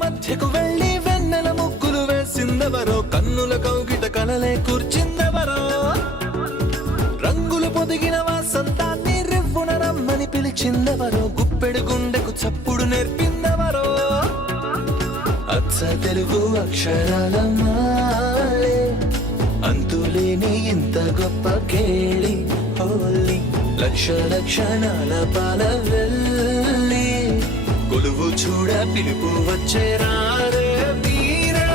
మధ్యకు వెళ్ళి వెన్నెల ముగ్గులు వేసిందెవరో, కన్నుల కౌగిట కలలే కూర్చిందెవరో, రంగులు పొదిగిన వాసంతాన్ని రివ్వున రమ్మని పిలిచిందెవరో, గుప్పెడు గుండెకు చప్పుడు నేర్పిందెవరో, అచ్చ తెలుగు అక్షరాల మాలే అంతులేని ఇంత గొప్ప కేళి హోలీ, లక్ష లక్షణాల పాల వెళ్ళి కొలువు చూడ పిలుపు వచ్చేరారే మీరే.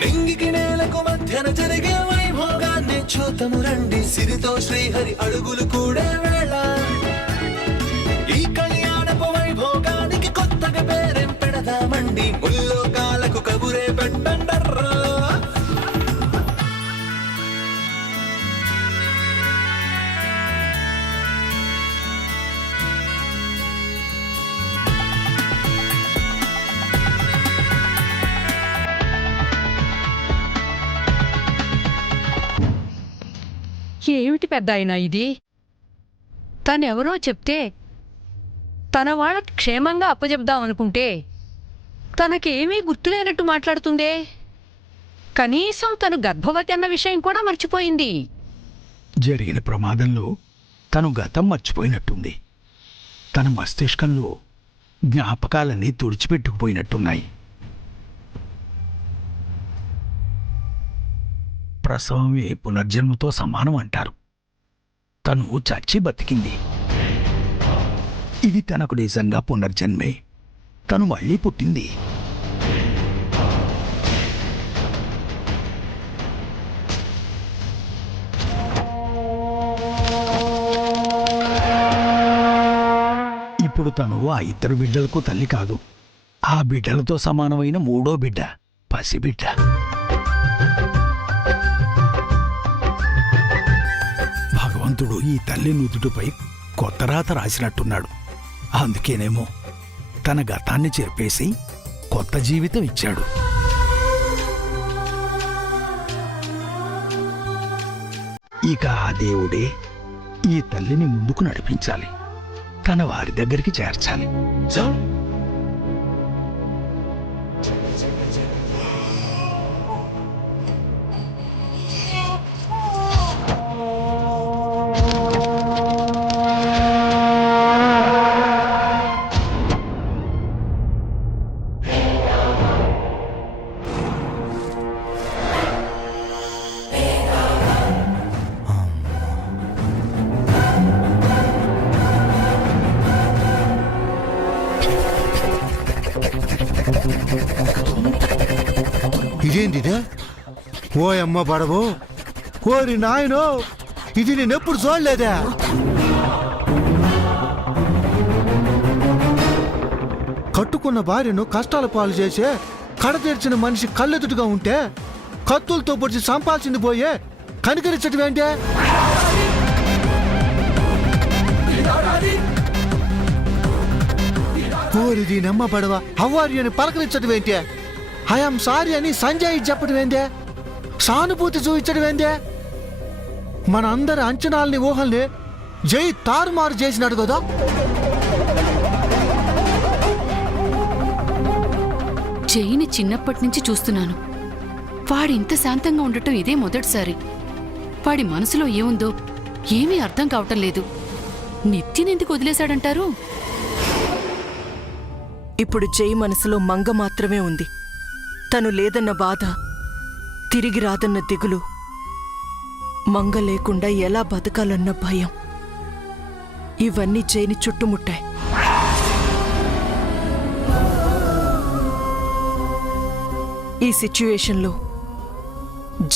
నింగికి నేలకు మధ్యన జరిగే వైభోగాన్ని చూతము రండి, సిరితో శ్రీహరి అడుగులు కూడే వేళ, ఈ కళ్యాణపు వైభోగానికి కొత్తగా పేరేం పెడదామండి, ముల్లోకాలకు కబురే పెట్టండర్రా. ఏమిటి పెద్ద అయినా ఇది? తనెవరో చెప్తే తన వాళ్ళ క్షేమంగా అప్పచెప్దామనుకుంటే తనకేమీ గుర్తులేనట్టు మాట్లాడుతుందే. కనీసం తను గర్భవతి అన్న విషయం కూడా మర్చిపోయింది. జరిగిన ప్రమాదంలో తను గతం మర్చిపోయినట్టుంది. తన మస్తిష్కంలో జ్ఞాపకాలన్నీ తుడిచిపెట్టుకుపోయినట్టున్నాయి. ప్రసవమే పునర్జన్మతో సమానం అంటారు. తను చచ్చి బతికింది. ఇది తనకు నిజంగా పునర్జన్మే. తను మళ్ళీ పుట్టింది. ఇప్పుడు తను ఆ ఇద్దరు బిడ్డలకు తల్లి కాదు, ఆ బిడ్డలతో సమానమైన మూడో బిడ్డ, పసిబిడ్డ. భగవంతుడు ఈ తల్లి నుదుటిపై కొత్త రాత రాసినట్టున్నాడు. అందుకేనేమో తన గతాన్ని చెరిపేసి కొత్త జీవితం ఇచ్చాడు. ఇక ఆ దేవుడే ఈ తల్లిని ముందుకు నడిపించాలి, తన వారి దగ్గరికి చేర్చాలి. ఇదేంటిదే? ఓ అమ్మ పడవు, ఓరి నాయనో, ఇది నేనెప్పుడు చూడలేదా? కట్టుకున్న భార్యను కష్టాల పాలు చేసే కడతీర్చిన మనిషి కళ్ళెదుటుగా ఉంటే కత్తులతో పొడిచి సంపాల్సింది పోయే కనికరించటమేంటే? ఓరి దీనమ్మ పడవ, హవ్వారి అని పలకరించటమేంటే? ఐఎమ్ సారీ అని సంజయ్ చెప్పడం ఏందే? సానుభూతి చూపించడం ఏందే? మన అందరి అంచనాలని ఊహల్ని జై తారుమారు చేసినాడు కదా. జైని చిన్నప్పటి నుంచి చూస్తున్నాను. వాడింత శాంతంగా ఉండటం ఇదే మొదటిసారి. వాడి మనసులో ఏముందో ఏమీ అర్థం కావటం లేదు. నిత్యనెందుకు వదిలేశాడంటారు? ఇప్పుడు జై మనసులో మంగ మాత్రమే ఉంది. తను లేదన్న బాధ, తిరిగి రాదన్న దిగులు, మంగ లేకుండా ఎలా బతకాలన్న భయం, ఇవన్నీ జైని చుట్టుముట్టాయి. ఈ సిచ్యుయేషన్లో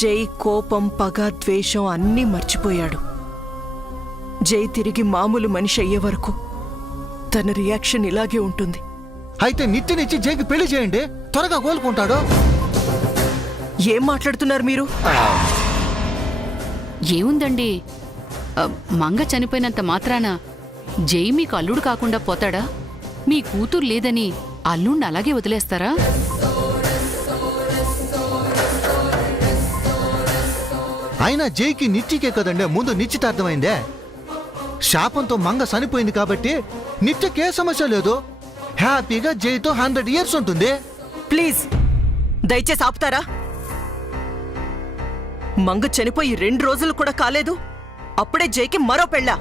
జై కోపం, పగ, ద్వేషం అన్నీ మర్చిపోయాడు. జై తిరిగి మామూలు మనిషి అయ్యే వరకు తన రియాక్షన్ ఇలాగే ఉంటుంది. అయితే నిత్యనిచ్చి జైకి పెళ్లి చేయండి, త్వరగా కోలుకుంటాడు. ఏం మాట్లాడుతున్నారు మీరు? ఏముందండి, మంగ చనిపోయినంత మాత్రాన జై మీకు అల్లుడు కాకుండా పోతాడా? మీ కూతురు లేదని అల్లుణ్ణి అలాగే వదిలేస్తారా? అయినా జైకి నిత్యకే కదండే ముందు నిశ్చితార్థమైందే. శాపంతో మంగ చనిపోయింది కాబట్టి నిత్యకే సమస్య లేదు, హ్యాపీగా జైతో 100 years ఉంటుంది. ప్లీజ్ దయచేసి ఆపుతారా? మంగ చనిపోయి 2 రోజులు కూడా కాలేదు, అప్పుడే జైకి మరో పెళ్ళా?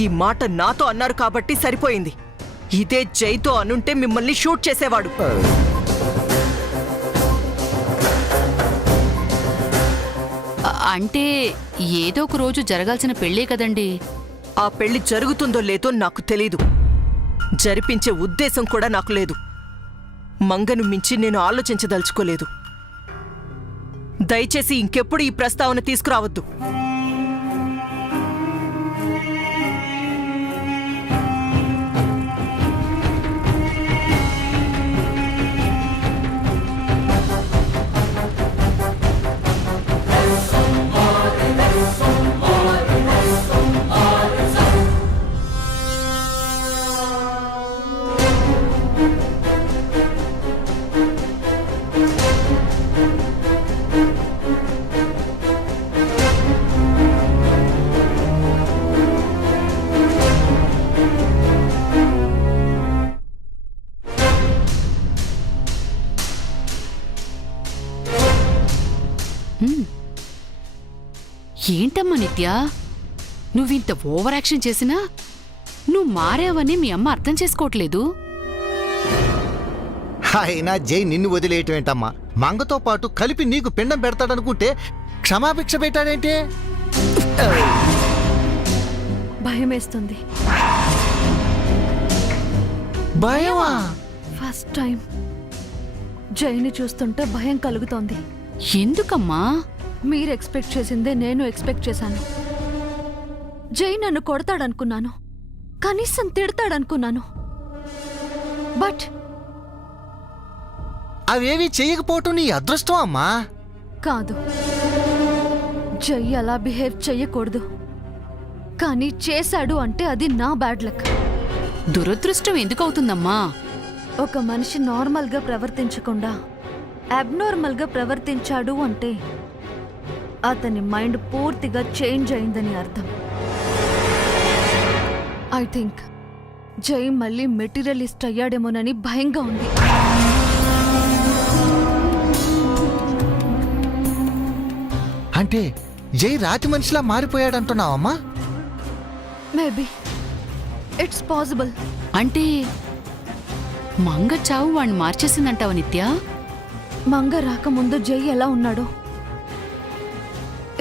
ఈ మాట నాతో అన్నారు కాబట్టి సరిపోయింది. ఇదే జైతో అనుంటే మిమ్మల్ని షూట్ చేసేవాడు. అంటే ఏదో ఒక రోజు జరగాల్సిన పెళ్ళే కదండి. ఆ పెళ్లి జరుగుతుందో లేదో నాకు తెలీదు. జరిపించే ఉద్దేశం కూడా నాకు లేదు. మంగను మించి నేను ఆలోచించదలుచుకోలేదు. దయచేసి ఇంకెప్పుడు ఈ ప్రస్తావన తీసుకురావద్దు. ఏంటమ్మా నిత్య, నువ్వింత ఓవర్ యాక్షన్ చేసినా నువ్వు మారావని మీ అమ్మ అర్థం చేసుకోవట్లేదు. అయినా జై నిన్ను వదిలేయటం ఏంటమ్మా? మంగతో పాటు కలిపి నీకు పిండం పెడతాడనుకుంటే క్షమాభిక్ష పెట్టాడేంటి? భయమేస్తుంది. భయమా? ఫస్ట్ టైం జైని చూస్తుంటే భయం కలుగుతోంది. ఎందుకమ్మా? మీరు ఎక్స్పెక్ట్ చేసిందే నేను ఎక్స్పెక్ట్ చేశాను. జై నన్ను కొడతాడనుకున్నాను, కనీసం తిడతాడనుకున్నాను. బట్ అవేవి చెయ్యకపోవటం నీ అదృష్టం అమ్మా. కాదు, జై అలా బిహేవ్ చెయ్యకూడదు. కానీ చేశాడు అంటే అది నా బ్యాడ్ లక్. దురదృష్టం ఎందుకవుతుందమ్మా? ఒక మనిషి నార్మల్గా ప్రవర్తించకుండా అబ్నార్మల్గా ప్రవర్తించాడు అంటే అతని మైండ్ పూర్తిగా చేంజ్ అయిందని అర్థం. ఐ థింక్ జై మళ్ళీ మెటీరియలిస్ట్ అయ్యాడేమోనని భయంగా ఉంది. అంటే జై రాతి మనిషిలా మారిపోయాడంటున్నావమ్మా? Maybe it's possible. అంటే మంగ చావు వాణ్ణి మార్చేసిందంటావా నిత్య? మంగ రాకముందు జై ఎలా ఉన్నాడో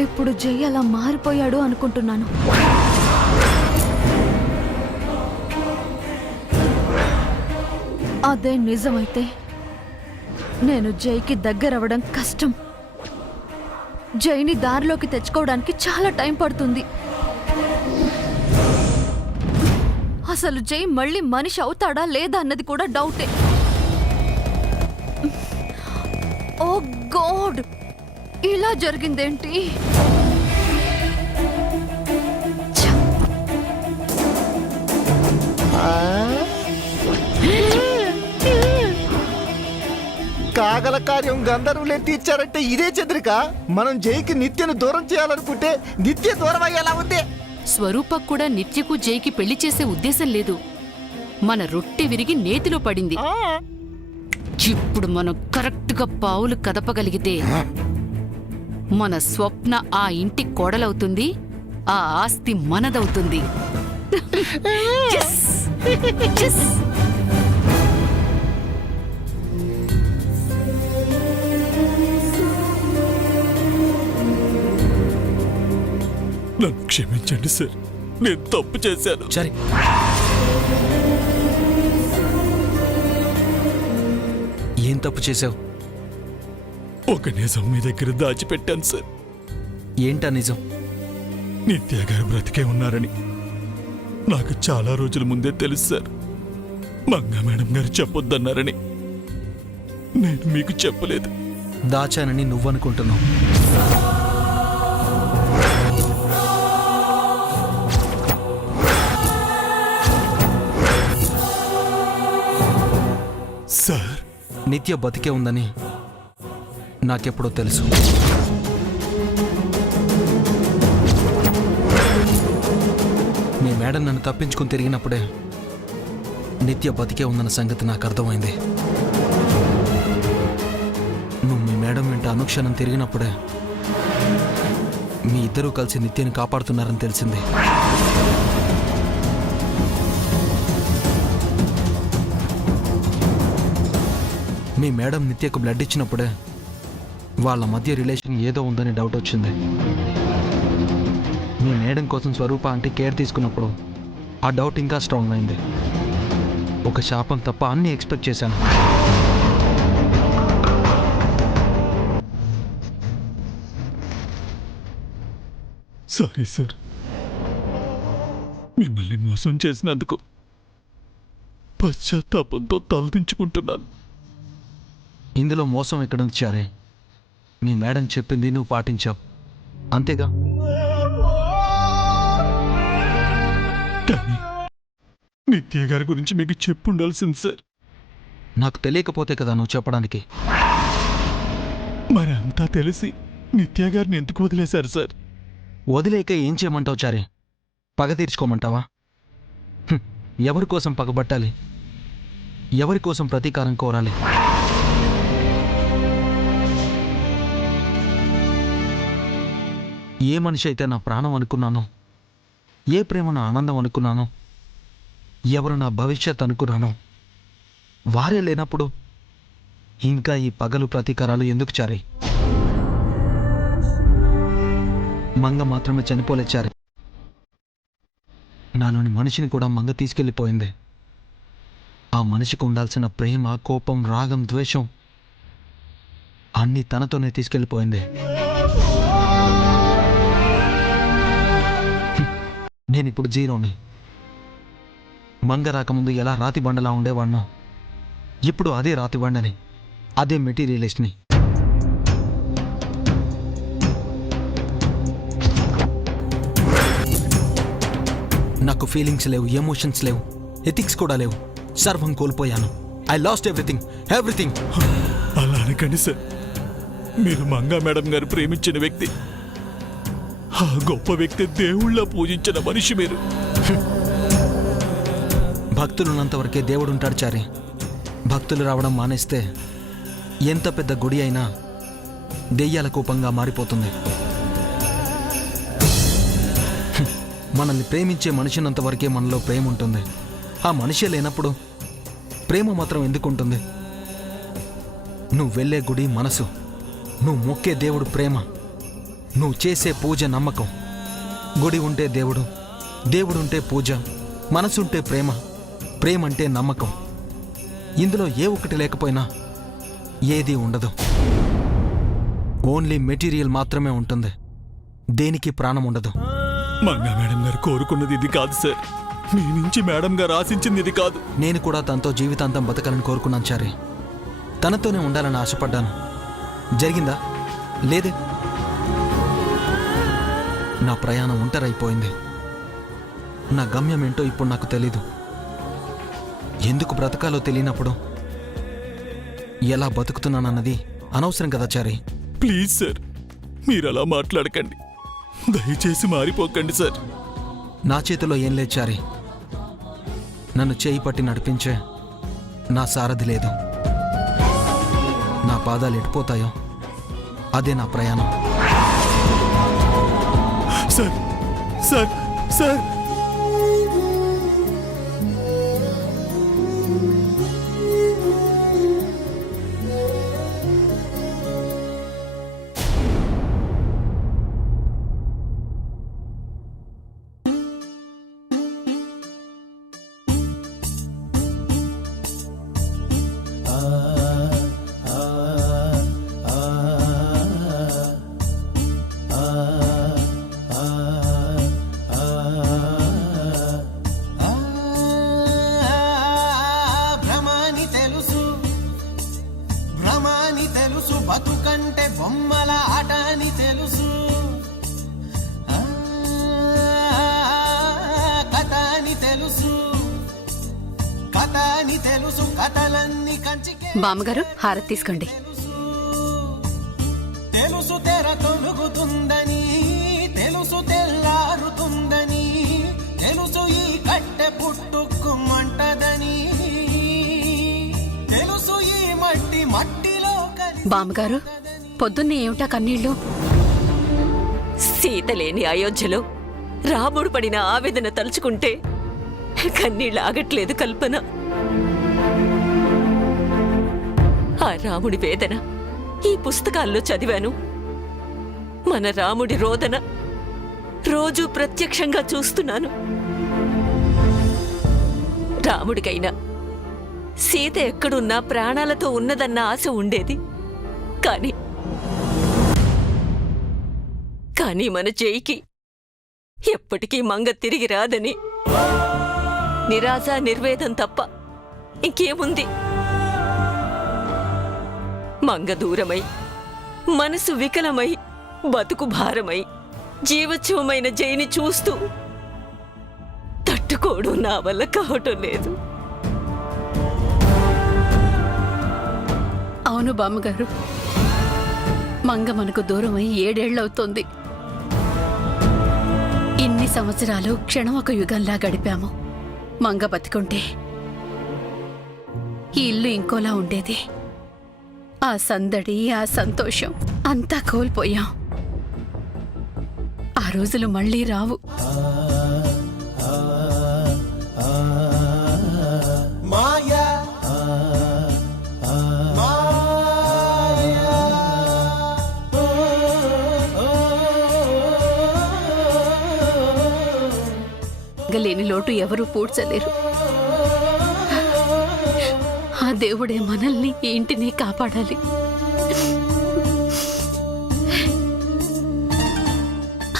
ఇప్పుడు జై అలా మారిపోయాడు అనుకుంటున్నాను. అదే నిజమైతే నేను జైకి దగ్గరవ్వడం కష్టం. జైని దారిలోకి తెచ్చుకోవడానికి చాలా టైం పడుతుంది. అసలు జై మళ్ళీ మనిషి అవుతాడా లేదా అన్నది కూడా డౌటే. ఓ గాడ్, ఇలా జరిగిందేంటి? కాగల కార్యం గంధర్వులే తీర్చారంటే ఇదే చంద్రిక. మనం జైకి నిత్యను దూరం చేయాలనుకుంటే నిత్య దూరం అయ్యేలా ఉంది. స్వరూపకు కూడా నిత్యకు జైకి పెళ్లి చేసే ఉద్దేశం లేదు. మన రొట్టె విరిగి నేతిలో పడింది. ఇప్పుడు మనం కరెక్ట్గా పావులు కదపగలిగితే మన స్వప్న ఆ ఇంటి కోడలవుతుంది, ఆ ఆస్తి మనదవుతుంది. Yes! Yes! నన్ను క్షమించండి సార్, నేను తప్పు చేశాను. సరే, ఏం తప్పు చేశావు? ఒక నిజం మీ దగ్గర దాచిపెట్టాను సార్. ఏంటా నిజం? నిత్య గారు బ్రతికే ఉన్నారని నాకు చాలా రోజుల ముందే తెలుసు సార్. మంగా మేడం గారు చెప్పొద్దన్నారని నేను మీకు చెప్పలేదు. దాచానని నువ్వనుకుంటున్నావు. సార్, నిత్య బతికే ఉందని నాకెప్పుడో తెలుసు. మీ మేడం మేడం నన్ను తప్పించుకుని తిరిగినప్పుడే నిత్య బతికే ఉందన్న సంగతి నాకు అర్థమైంది. నువ్వు మీ మేడం వెంట అనుక్షణం తిరిగినప్పుడే మీ ఇద్దరూ కలిసి నిత్యని కాపాడుతున్నారని తెలిసింది. మీ మేడం నిత్యకు బ్లడ్ ఇచ్చినప్పుడే వాళ్ళ మధ్య రిలేషన్ ఏదో ఉందని డౌట్ వచ్చింది. మీ మేడం కోసం స్వరూప అంటే కేర్ తీసుకున్నప్పుడు ఆ డౌట్ ఇంకా స్ట్రాంగ్ అయింది. ఒక శాపం తప్ప అన్నీ ఎక్స్పెక్ట్ చేశాను. సారీ సార్, మిమ్మల్ని మోసం చేసినందుకు పశ్చాత్తాపంతో తలదించుకుంటున్నాను. ఇందులో మోసం ఎక్కడ ఉంచారే? మీ మేడం చెప్పింది నువ్వు పాటించావు, అంతేగా? కానీ నిత్య గారి గురించి మీకు చెప్పుండాల్సింది సార్. నాకు తెలియకపోతే కదా నువ్వు చెప్పడానికి. మరి అంతా తెలిసి నిత్య గారిని ఎందుకు వదిలేశారు సార్? వదిలేక ఏం చేయమంటావు చారి? పగ తీర్చుకోమంటావా? ఎవరి కోసం పగబట్టాలి? ఎవరి కోసం ప్రతీకారం కోరాలి? ఏ మనిషి అయితే నా ప్రాణం అనుకున్నానో, ఏ ప్రేమ నా ఆనందం అనుకున్నానో, ఎవరు నా భవిష్యత్ అనుకున్నానో వారే లేనప్పుడు ఇంకా ఈ పగలు ప్రతీకారాలు ఎందుకు చారి? మంగ మాత్రమే చనిపోలేచారు. నాలోని మనిషిని కూడా మంగ తీసుకెళ్ళిపోయింది. ఆ మనిషికి ఉండాల్సిన ప్రేమ, కోపం, రాగం, ద్వేషం అన్నీ తనతోనే తీసుకెళ్ళిపోయింది. నేనిప్పుడు జీరోని. మంగ రాకముందు ఎలా రాతి బండలా ఉండేవాడినో ఇప్పుడు అదే రాతి బండని, అదే మెటీరియలిస్ట్ని. నాకు ఫీలింగ్స్ లేవు, ఎమోషన్స్ లేవు, ఎథిక్స్ కూడా లేవు. సర్వం కోల్పోయాను. I lost everything, everything. అలా అనకండి సార్. మీరు మంగా మేడం గారు ప్రేమించిన వ్యక్తి, ఆ గొప్ప వ్యక్తి దేవుళ్ళ పూజించిన మనిషి మీరు. భక్తులున్నంతవరకే దేవుడు ఉంటాడు చారి. భక్తులు రావడం మానేస్తే ఎంత పెద్ద గుడి అయినా దెయ్యాల కోపంగా మారిపోతుంది. మనల్ని ప్రేమించే మనిషినంతవరకే మనలో ప్రేమ ఉంటుంది. ఆ మనిషే లేనప్పుడు ప్రేమ మాత్రం ఎందుకుంటుంది? నువ్వు వెళ్ళే గుడి మనసు, నువ్వు మొక్కే దేవుడు ప్రేమ, నువ్వు చేసే పూజ నమ్మకం. గుడి ఉంటే దేవుడు, దేవుడు ఉంటే పూజ, మనసుంటే ప్రేమ, ప్రేమ అంటే నమ్మకం. ఇందులో ఏ ఒక్కటి లేకపోయినా ఏదీ ఉండదు. ఓన్లీ మెటీరియల్ మాత్రమే ఉంటుంది. దేనికి ప్రాణం ఉండదు. మంగా మేడం గారు కోరుకున్నది ఇది కాదు సార్. మీ నుంచి మేడం గారు ఆశించింది ఇది కాదు. నేను కూడా తనతో జీవితాంతం బతకాలని కోరుకున్నాను చారి. తనతోనే ఉండాలని ఆశపడ్డాను. జరిగిందా? లేదే. నా ప్రయాణం ఒంటరైపోయింది. నా గమ్యం ఏంటో ఇప్పుడు నాకు తెలీదు. ఎందుకు బ్రతకాలో తెలియనప్పుడు ఎలా బతుకుతున్నానన్నది అనవసరం కదా చారి. ప్లీజ్ సార్, మీరు అలా మాట్లాడకండి. దయచేసి మారిపోకండి సార్. నా చేతిలో ఏం లేదు చారి. నన్ను చేయి పట్టి నడిపించే నా సారథి లేదు. నా పాదాలు ఎట్టిపోతాయో అదే నా ప్రయాణం. సార్ సార్ సార్ బతుకంటే బొమ్మల ఆట అని తెలుసు. కథ అని తెలుసు, కథ అని తెలుసు, కథలన్నీ కంచికే. బామ్మగారు హారతి తీసుకోండి. తెలుసు తెర తొలుగుతుందని, తెలుసు తెల్లారుతుందని, తెలుసు ఈ బామ్మగారు పొద్దున్నే ఏమిటా కన్నీళ్ళు? సీత లేని అయోధ్యలో రాముడు పడిన ఆవేదన తలుచుకుంటే కన్నీళ్ళు ఆగట్లేదు కల్పన. ఆ రాముడి వేదన ఈ పుస్తకాల్లో చదివాను. మన రాముడి రోదన రోజూ ప్రత్యక్షంగా చూస్తున్నాను. రాముడికైనా సీత ఎక్కడున్నా ప్రాణాలతో ఉన్నదన్న ఆశ ఉండేది. కానీ మన జైకి ఎప్పటికీ మంగ తిరిగి రాదని నిరాశ నిర్వేదం తప్ప ఇంకేముంది? మంగ దూరమై మనసు వికలమై బతుకు భారమై జీవచ్ఛవమైన జైని చూస్తూ తట్టుకోవడం నా వల్ల కావటం లేదు. అవును బామ్మగారు, మంగ మనకు దూరమై 7 ఏళ్లవుతోంది. ఇన్ని సంవత్సరాలు క్షణం ఒక యుగంలా గడిపాము. మంగ బతికుంటే ఈ ఇల్లు ఇంకోలా ఉండేది. ఆ సందడి, ఆ సంతోషం అంతా కోల్పోయాం. ఆ రోజులు మళ్ళీ రావు. మాయా లేని లోటు ఎవరూ పూడ్చలేరు. ఆ దేవుడే మనల్ని ఈ ఇంటిని కాపాడాలి.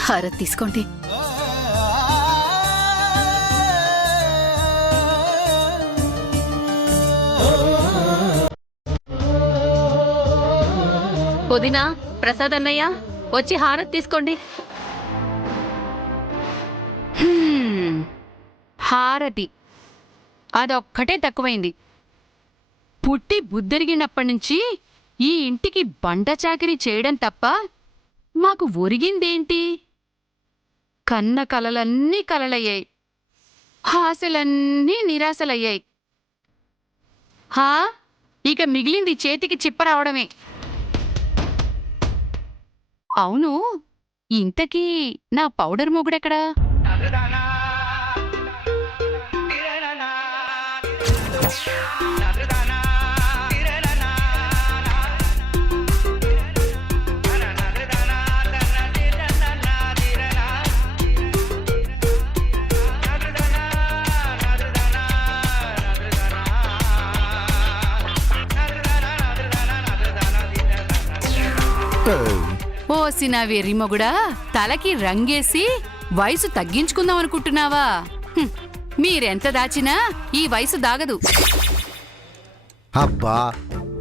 హారతి తీసుకోండి. వదినా, ప్రసాద్ అన్నయ్య వచ్చి హారతి తీసుకోండి. హారతి అదొక్కటే తక్కువైంది. పుట్టి బుద్ధెరిగినప్పటి నుంచి ఈ ఇంటికి బండ చాకిరీ చేయడం తప్ప మాకు ఒరిగిందేంటి? కన్న కలలన్నీ కలలయ్యాయి, ఆశలన్నీ నిరాశలయ్యాయి. ఇక మిగిలింది చేతికి చిప్ప రావడమే. అవును, ఇంతకీ నా పౌడర్ మొగుడెక్కడా? ఓసినా వెర్రి మొగుడా, తలకి రంగేసి వయసు తగ్గించుకుందాం అనుకుంటున్నావా? మీరెంత దాచినా ఈ వయసు దాగదు. అబ్బా,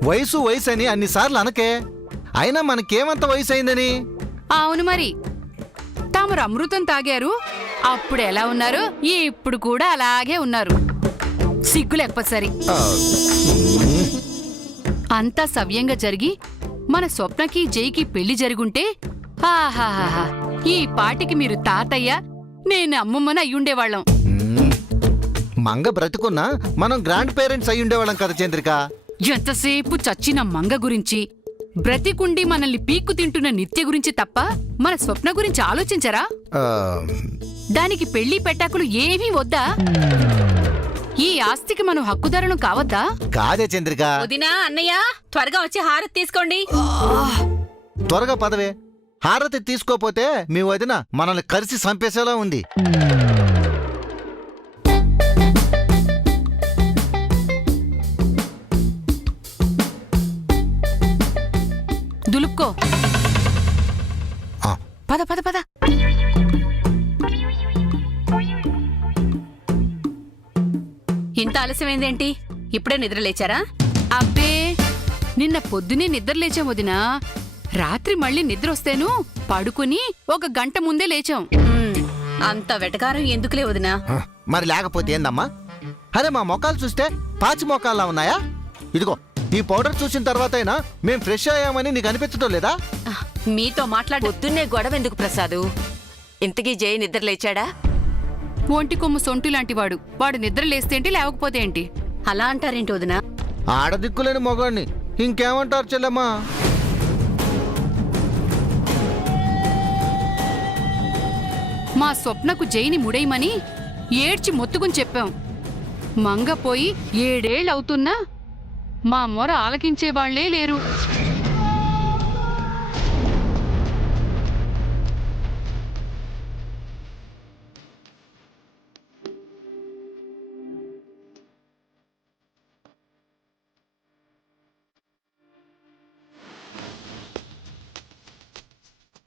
వయసు వయసు అని అన్నిసార్లు అనకే. అయినా మనకేమంత వయసు అయిందని? అవును మరి, తామరు అమృతం తాగారు, అప్పుడు ఎలా ఉన్నారు, ఇప్పుడు కూడా అలాగే ఉన్నారు. సిగ్గు లేకపోతే సరి. అంతా సవ్యంగా జరిగి మన స్వప్నకి జైకి పెళ్లి జరుగుంటే ఆహాహా, ఈ పాటికి మీరు తాతయ్య, నేను అమ్మమ్మని అయ్యుండేవాళ్ళం. మంగ బ్రతుకున్నా మనం గ్రాండ్ పేరెంట్స్ అయి ఉండేవాళ్ళం కదా చంద్రిక. ఎంతసేపు చచ్చిన మంగ గురించి, బ్రతికుండి మనల్ని పీక్కు తింటున్న నిత్య గురించి తప్ప మన స్వప్న గురించి ఆలోచించరా? దానికి పెళ్లి పెట్టాకులు ఏమీ వద్దా? ఈ ఆస్తికి మనం హక్కుదారును కావద్దా? కాదే చంద్రిక. వదినా, అన్నయ్య త్వరగా వచ్చి హారతి తీసుకోండి. త్వరగా పదవే. హారతి తీసుకోపోతే మీ వదిన మనల్ని కలిసి చంపేసేలా ఉంది. దులుపుకో. పద పద పద. ఇంత ఆలస్యమైందేంటి? ఇప్పుడే నిద్రలేచారా? అబ్బే, నిన్న పొద్దునే నిద్రలేచాం వదినా. రాత్రి మళ్ళీ నిద్రొస్తేను పడుకుని 1 గంట ముందే లేచాం. అంత వెటకారం ఎందుకులే వదినా. మరి లేకపోతే ఏందమ్మా? అరే, మా మొక్కలు చూస్తే పాచి మొక్కల్లా ఉన్నాయా? ఇదిగో, ఈ పౌడర్ చూసిన తర్వాత అయినా మేం ఫ్రెష్ అయ్యామని నీకు అనిపించడం లేదా? మీతో పొద్దున్నే గొడవెందుకు ప్రసాదు? ఇంతకీ జై నిద్రలేచాడా? ఒంటి కొమ్ము సొంటి లాంటివాడు. వాడు నిద్ర లేస్తేంటి, లేవకపోతే ఏంటి? అలా అంటారేంటి వదినా? ఆడదిక్కులేని మొగాడిని ఇంకేమంటారు చెల్లెమ్మా? మా స్వప్నకు జైని ముడేయమని ఏడ్చి మొత్తుకుని చెప్పాం. మంగ పోయి 7 ఏళ్ళవుతున్నా మా మొర ఆలకించేవాళ్లే లేరు.